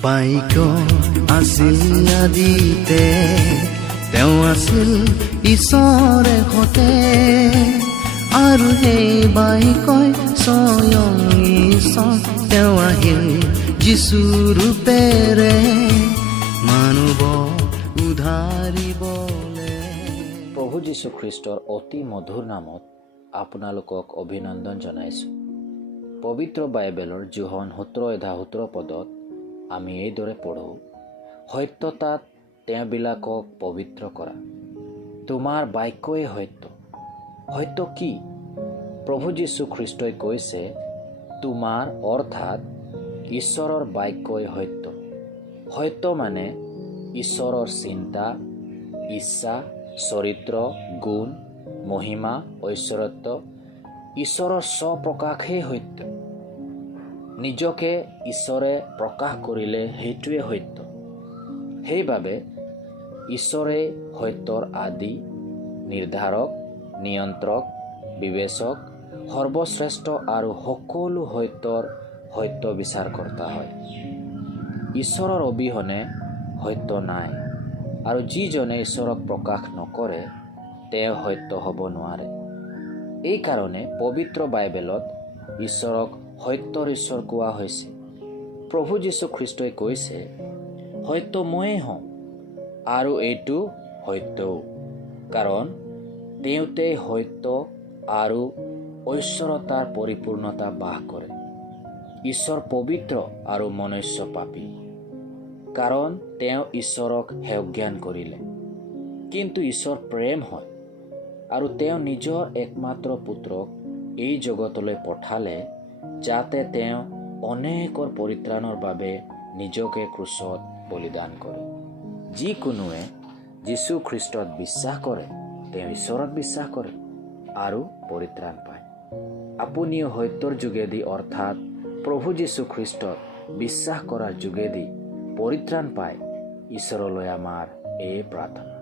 Bike আছিল আদিতে তেওঁ আছিল ঈশ্বৰে সতে আৰু সেই বাইকই স্বয়ং ঈশ্বৰ তেওঁ আহিল যিচু ৰূপেৰে। মানৱ উধাৰিবলে। প্ৰভু যীশুখ্ৰীষ্টৰ অতি মধুৰ নামত আপোনালোকক অভিনন্দন জনাইছোঁ। পবিত্ৰ বাইবেলৰ জোহন সোতৰ এধা সোতৰ পদত আমি এইদৰে পঢ়োঁ। সত্যতাত তেওঁবিলাকক পবিত্ৰ কৰা। তোমাৰ বাক্যই সত্য। সত্য কি? প্ৰভু যীশুখ্ৰীষ্টই কৈছে, তোমাৰ অৰ্থাৎ ঈশ্বৰৰ বাক্যই সত্য। সত্য মানে ঈশ্বৰৰ চিন্তা, ইচ্ছা, চৰিত্ৰ, গুণ, মহিমা, ঐশ্বৰত্ব। ঈশ্বৰৰ স্বপ্ৰকাশেই সত্য। নিজকে ঈশ্বৰে প্ৰকাশ কৰিলে সেইটোৱে সত্য। সেইবাবে ঈশ্বৰে সত্যৰ আদি নিৰ্ধাৰক, নিয়ন্ত্ৰক, বিবেচক, সৰ্বশ্ৰেষ্ঠ আৰু সকলো সত্যৰ সত্য বিচাৰকৰ্তা হয়। ঈশ্বৰৰ অবিহনে সত্য নাই আৰু যিজনে ঈশ্বৰক প্ৰকাশ নকৰে, তেওঁ সত্য হ'ব নোৱাৰে। এইকাৰণে পবিত্ৰ বাইবেলত ঈশ্বৰক সত্যৰ ঈশ্বৰ কোৱা হৈছে। প্ৰভু যীশুখ্ৰীষ্টই কৈছে সত্য ময়েই হওঁ আৰু এইটো সত্যও কাৰণ, তেওঁতে সত্য আৰু ঐশ্বৰতাৰ পৰিপূৰ্ণতা বাস কৰে। ঈশ্বৰ পবিত্ৰ আৰু মনুষ্য পাপী। কাৰণ, তেওঁ ঈশ্বৰক সেৱজ্ঞান কৰিলে। কিন্তু ঈশ্বৰ প্ৰেম হয়, আৰু তেওঁ নিজৰ একমাত্ৰ পুত্ৰক এই জগতলৈ পঠালে যাতে তেওঁ অনেকৰ পৰিত্ৰাণৰ বাবে নিজকে ক্ৰুচত বলিদান কৰে। যিকোনোৱে যীশুখ্ৰীষ্টত বিশ্বাস কৰে তেওঁ ঈশ্বৰত বিশ্বাস কৰে আৰু পৰিত্ৰাণ পায়। আপুনিও সত্যৰ যোগেদি অৰ্থাৎ প্ৰভু যীশুখ্ৰীষ্টত বিশ্বাস কৰাৰ যোগেদি পৰিত্ৰাণ পায় ঈশ্বৰলৈ আমাৰ এই প্ৰাৰ্থনা।